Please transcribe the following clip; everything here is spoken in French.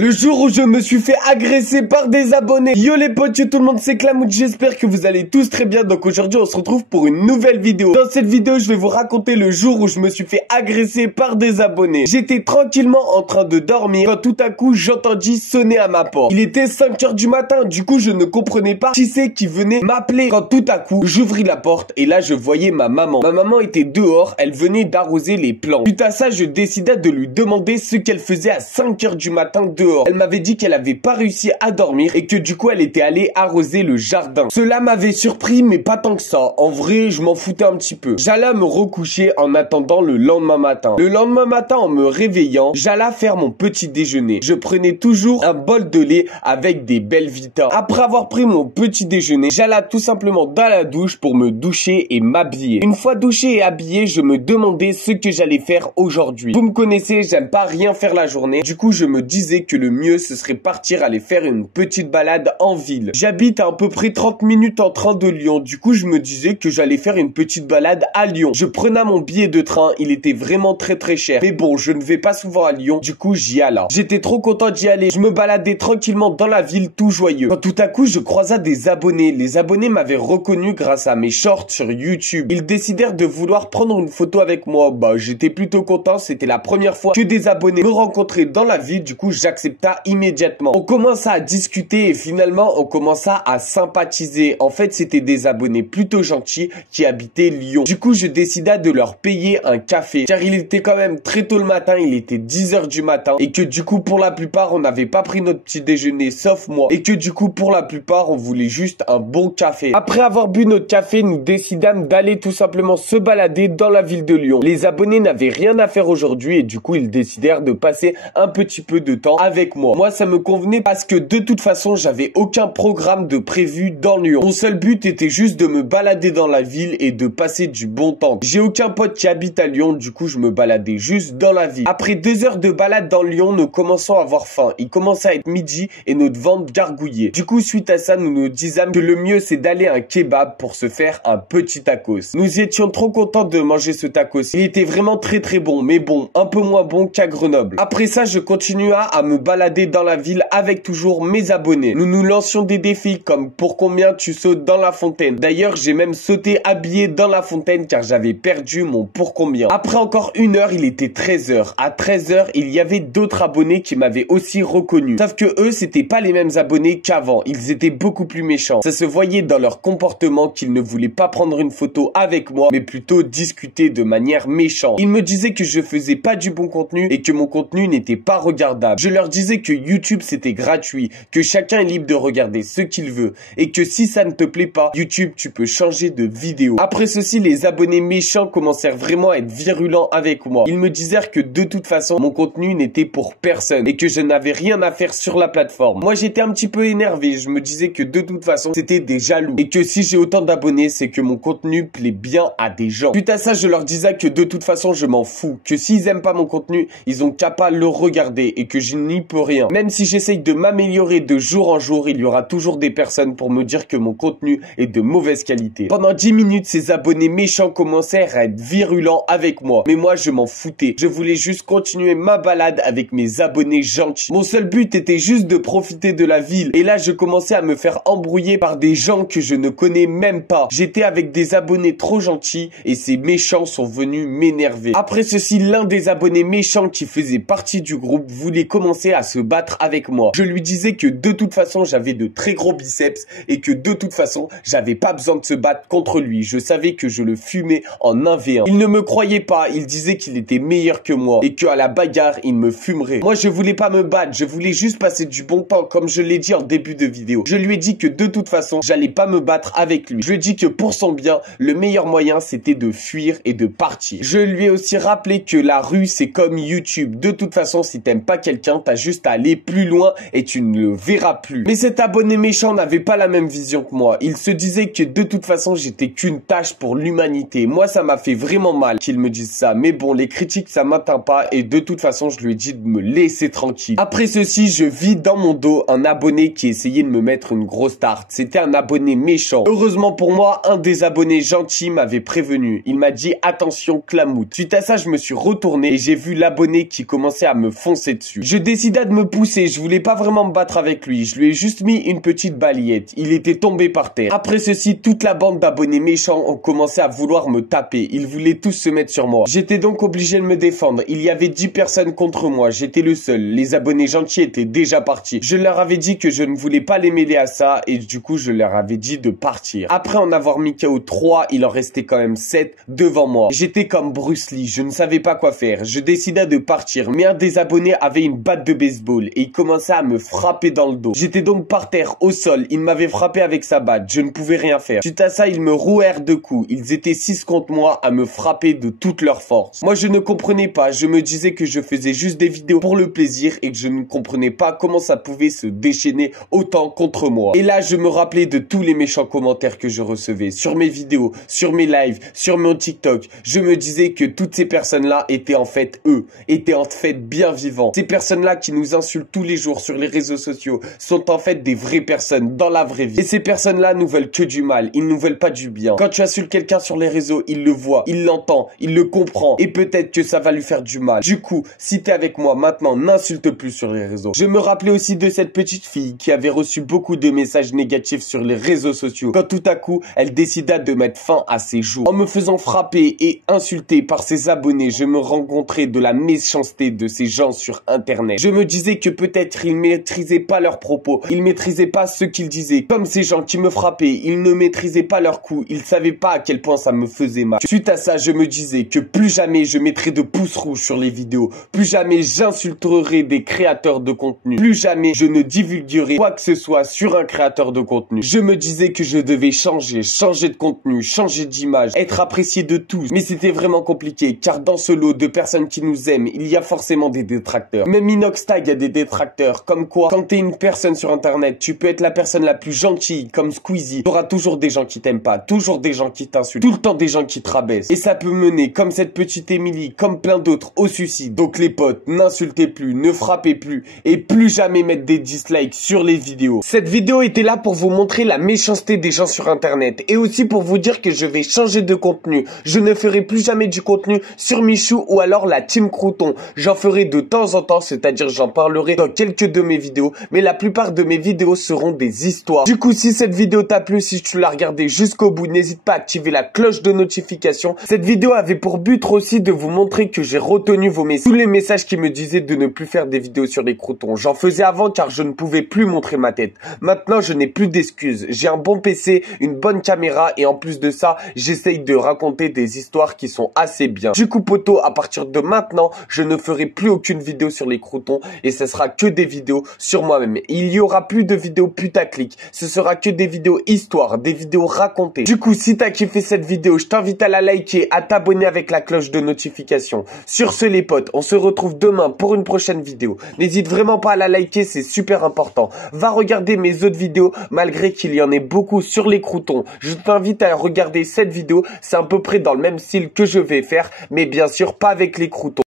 Le jour où je me suis fait agresser par des abonnés. Yo les potes, tout le monde, c'est Clamout, j'espère que vous allez tous très bien. Donc aujourd'hui on se retrouve pour une nouvelle vidéo. Dans cette vidéo je vais vous raconter le jour où je me suis fait agresser par des abonnés. J'étais tranquillement en train de dormir quand tout à coup j'entendis sonner à ma porte. Il était 5 h du matin, du coup je ne comprenais pas qui c'est qui venait m'appeler. Quand tout à coup j'ouvris la porte et là je voyais ma maman. Ma maman était dehors, elle venait d'arroser les plantes. Suite à ça je décida de lui demander ce qu'elle faisait à 5 h du matin dehors. Elle m'avait dit qu'elle avait pas réussi à dormir et que du coup elle était allée arroser le jardin. Cela m'avait surpris mais pas tant que ça. En vrai je m'en foutais un petit peu. J'allais me recoucher en attendant le lendemain matin. Le lendemain matin en me réveillant, j'allais faire mon petit déjeuner. Je prenais toujours un bol de lait avec des Belvita. Après avoir pris mon petit déjeuner, j'allais tout simplement dans la douche pour me doucher et m'habiller. Une fois douché et habillé, je me demandais ce que j'allais faire aujourd'hui. Vous me connaissez, j'aime pas rien faire la journée. Du coup je me disais que le mieux ce serait partir aller faire une petite balade en ville. J'habite à peu près 30 minutes en train de Lyon. Du coup je me disais que j'allais faire une petite balade à Lyon. Je prenais mon billet de train, il était vraiment très cher. Mais bon, je ne vais pas souvent à Lyon, du coup j'y allais. J'étais trop content d'y aller. Je me baladais tranquillement dans la ville tout joyeux. Quand tout à coup je croisa des abonnés. Les abonnés m'avaient reconnu grâce à mes shorts sur YouTube. Ils décidèrent de vouloir prendre une photo avec moi. Bah j'étais plutôt content, c'était la première fois que des abonnés me rencontraient dans la ville. Du coup j'accepta immédiatement. On commença à discuter et finalement on commença à sympathiser. En fait c'était des abonnés plutôt gentils qui habitaient Lyon. Du coup je décida de leur payer un café car il était quand même très tôt le matin, il était 10 h du matin et que du coup pour la plupart on n'avait pas pris notre petit déjeuner sauf moi et que du coup pour la plupart on voulait juste un bon café. Après avoir bu notre café, nous décidâmes d'aller tout simplement se balader dans la ville de Lyon. Les abonnés n'avaient rien à faire aujourd'hui et du coup ils décidèrent de passer un petit peu de temps avec moi. Moi ça me convenait parce que de toute façon j'avais aucun programme de prévu dans Lyon. Mon seul but était juste de me balader dans la ville et de passer du bon temps. J'ai aucun pote qui habite à Lyon, du coup je me baladais juste dans la ville. Après 2 heures de balade dans Lyon, nous commençons à avoir faim. Il commençait à être midi et notre ventre gargouillait. Du coup suite à ça nous nous disâmes que le mieux c'est d'aller à un kebab pour se faire un petit tacos. Nous étions trop contents de manger ce tacos. Il était vraiment très bon, mais bon, un peu moins bon qu'à Grenoble. Après ça je continua à me balader dans la ville avec toujours mes abonnés. Nous nous lancions des défis comme pour combien tu sautes dans la fontaine. D'ailleurs j'ai même sauté habillé dans la fontaine car j'avais perdu mon pour combien. Après encore 1 heure, il était 13 h. À 13 h, il y avait d'autres abonnés qui m'avaient aussi reconnu. Sauf que eux c'était pas les mêmes abonnés qu'avant. Ils étaient beaucoup plus méchants. Ça se voyait dans leur comportement qu'ils ne voulaient pas prendre une photo avec moi mais plutôt discuter de manière méchante. Ils me disaient que je faisais pas du bon contenu et que mon contenu n'était pas regardable. Je leur disais que YouTube c'était gratuit, que chacun est libre de regarder ce qu'il veut et que si ça ne te plaît pas, YouTube tu peux changer de vidéo. Après ceci, les abonnés méchants commencèrent vraiment à être virulents avec moi. Ils me disèrent que de toute façon mon contenu n'était pour personne et que je n'avais rien à faire sur la plateforme. Moi j'étais un petit peu énervé, je me disais que de toute façon c'était des jaloux et que si j'ai autant d'abonnés c'est que mon contenu plaît bien à des gens. Suite à ça je leur disais que de toute façon je m'en fous, que s'ils aiment pas mon contenu ils ont qu'à pas le regarder et que je n'y peux rien. Même si j'essaye de m'améliorer de jour en jour, il y aura toujours des personnes pour me dire que mon contenu est de mauvaise qualité. Pendant 10 minutes, ces abonnés méchants commencèrent à être virulents avec moi. Mais moi, je m'en foutais. Je voulais juste continuer ma balade avec mes abonnés gentils. Mon seul but était juste de profiter de la ville. Et là, je commençais à me faire embrouiller par des gens que je ne connais même pas. J'étais avec des abonnés trop gentils et ces méchants sont venus m'énerver. Après ceci, l'un des abonnés méchants qui faisait partie du groupe voulait commencer à se battre avec moi. Je lui disais que de toute façon j'avais de très gros biceps et que de toute façon j'avais pas besoin de se battre contre lui. Je savais que je le fumais en 1v1. Il ne me croyait pas, il disait qu'il était meilleur que moi et qu'à la bagarre il me fumerait. Moi je voulais pas me battre, je voulais juste passer du bon temps comme je l'ai dit en début de vidéo. Je lui ai dit que de toute façon j'allais pas me battre avec lui. Je lui ai dit que pour son bien, le meilleur moyen c'était de fuir et de partir. Je lui ai aussi rappelé que la rue c'est comme YouTube. De toute façon si t'aimes pas quelqu'un, t'as juste à aller plus loin et tu ne le verras plus. Mais cet abonné méchant n'avait pas la même vision que moi. Il se disait que de toute façon j'étais qu'une tâche pour l'humanité. Moi ça m'a fait vraiment mal qu'il me dise ça. Mais bon, les critiques ça m'atteint pas et de toute façon je lui ai dit de me laisser tranquille. Après ceci, je vis dans mon dos un abonné qui essayait de me mettre une grosse tarte. C'était un abonné méchant. Heureusement pour moi, un des abonnés gentils m'avait prévenu. Il m'a dit attention Clamout. Suite à ça, je me suis retourné et j'ai vu l'abonné qui commençait à me foncer dessus. Je décide décida de me pousser, je voulais pas vraiment me battre avec lui, je lui ai juste mis une petite balayette. Il était tombé par terre. Après ceci, toute la bande d'abonnés méchants ont commencé à vouloir me taper. Ils voulaient tous se mettre sur moi. J'étais donc obligé de me défendre. Il y avait 10 personnes contre moi. J'étais le seul. Les abonnés gentils étaient déjà partis. Je leur avais dit que je ne voulais pas les mêler à ça et du coup, je leur avais dit de partir. Après en avoir mis KO 3, il en restait quand même 7 devant moi. J'étais comme Bruce Lee. Je ne savais pas quoi faire. Je décida de partir. Mais un des abonnés avait une batte de baseball et il commençait à me frapper dans le dos. J'étais donc par terre, au sol. Il m'avait frappé avec sa batte. Je ne pouvais rien faire. Suite à ça, ils me rouèrent de coups. Ils étaient 6 contre moi à me frapper de toute leur force. Moi, je ne comprenais pas. Je me disais que je faisais juste des vidéos pour le plaisir et que je ne comprenais pas comment ça pouvait se déchaîner autant contre moi. Et là, je me rappelais de tous les méchants commentaires que je recevais sur mes vidéos, sur mes lives, sur mon TikTok. Je me disais que toutes ces personnes-là étaient en fait eux, étaient en fait bien vivants. Ces personnes-là qui nous insultent tous les jours sur les réseaux sociaux sont en fait des vraies personnes dans la vraie vie. Et ces personnes-là nous veulent que du mal. Ils nous veulent pas du bien. Quand tu insultes quelqu'un sur les réseaux, il le voit, il l'entend, il le comprend et peut-être que ça va lui faire du mal. Du coup, si t'es avec moi maintenant, n'insulte plus sur les réseaux. Je me rappelais aussi de cette petite fille qui avait reçu beaucoup de messages négatifs sur les réseaux sociaux quand tout à coup, elle décida de mettre fin à ses jours. En me faisant frapper et insulter par ses abonnés, je me rencontrais de la méchanceté de ces gens sur internet. Je me disais que peut-être ils maîtrisaient pas leurs propos, ils maîtrisaient pas ce qu'ils disaient. Comme ces gens qui me frappaient, ils ne maîtrisaient pas leurs coups, ils savaient pas à quel point ça me faisait mal. Suite à ça, je me disais que plus jamais je mettrais de pouces rouges sur les vidéos, plus jamais j'insulterai des créateurs de contenu, plus jamais je ne divulguerai quoi que ce soit sur un créateur de contenu. Je me disais que je devais changer de contenu, changer d'image, être apprécié de tous. Mais c'était vraiment compliqué, car dans ce lot de personnes qui nous aiment, il y a forcément des détracteurs. Même Inoxtag a des détracteurs, comme quoi, quand t'es une personne sur internet, tu peux être la personne la plus gentille, comme Squeezie, t'auras toujours des gens qui t'aiment pas, toujours des gens qui t'insultent, tout le temps des gens qui te rabaissent. Et ça peut mener, comme cette petite Emily, comme plein d'autres, au suicide. Donc les potes, n'insultez plus, ne frappez plus, et plus jamais mettre des dislikes sur les vidéos. Cette vidéo était là pour vous montrer la méchanceté des gens sur internet, et aussi pour vous dire que je vais changer de contenu. Je ne ferai plus jamais du contenu sur Michou ou alors la Team Crouton. J'en ferai de temps en temps, c'est-à-dire j'en parlerai dans quelques de mes vidéos, mais la plupart de mes vidéos seront des histoires. Du coup, si cette vidéo t'a plu, si tu l'as regardée jusqu'au bout, n'hésite pas à activer la cloche de notification. Cette vidéo avait pour but aussi de vous montrer que j'ai retenu vos messages. Tous les messages qui me disaient de ne plus faire des vidéos sur les croutons. J'en faisais avant car je ne pouvais plus montrer ma tête. Maintenant, je n'ai plus d'excuses. J'ai un bon PC, une bonne caméra et en plus de ça, j'essaye de raconter des histoires qui sont assez bien. Du coup, poto, à partir de maintenant, je ne ferai plus aucune vidéo sur les croutons et ce sera que des vidéos sur moi-même. Il y aura plus de vidéos putaclic. Ce sera que des vidéos histoires, des vidéos racontées. Du coup, si t'as kiffé cette vidéo, je t'invite à la liker, à t'abonner avec la cloche de notification. Sur ce, les potes, on se retrouve demain pour une prochaine vidéo. N'hésite vraiment pas à la liker, c'est super important. Va regarder mes autres vidéos, malgré qu'il y en ait beaucoup sur les croutons. Je t'invite à regarder cette vidéo, c'est à peu près dans le même style que je vais faire, mais bien sûr pas avec les croutons.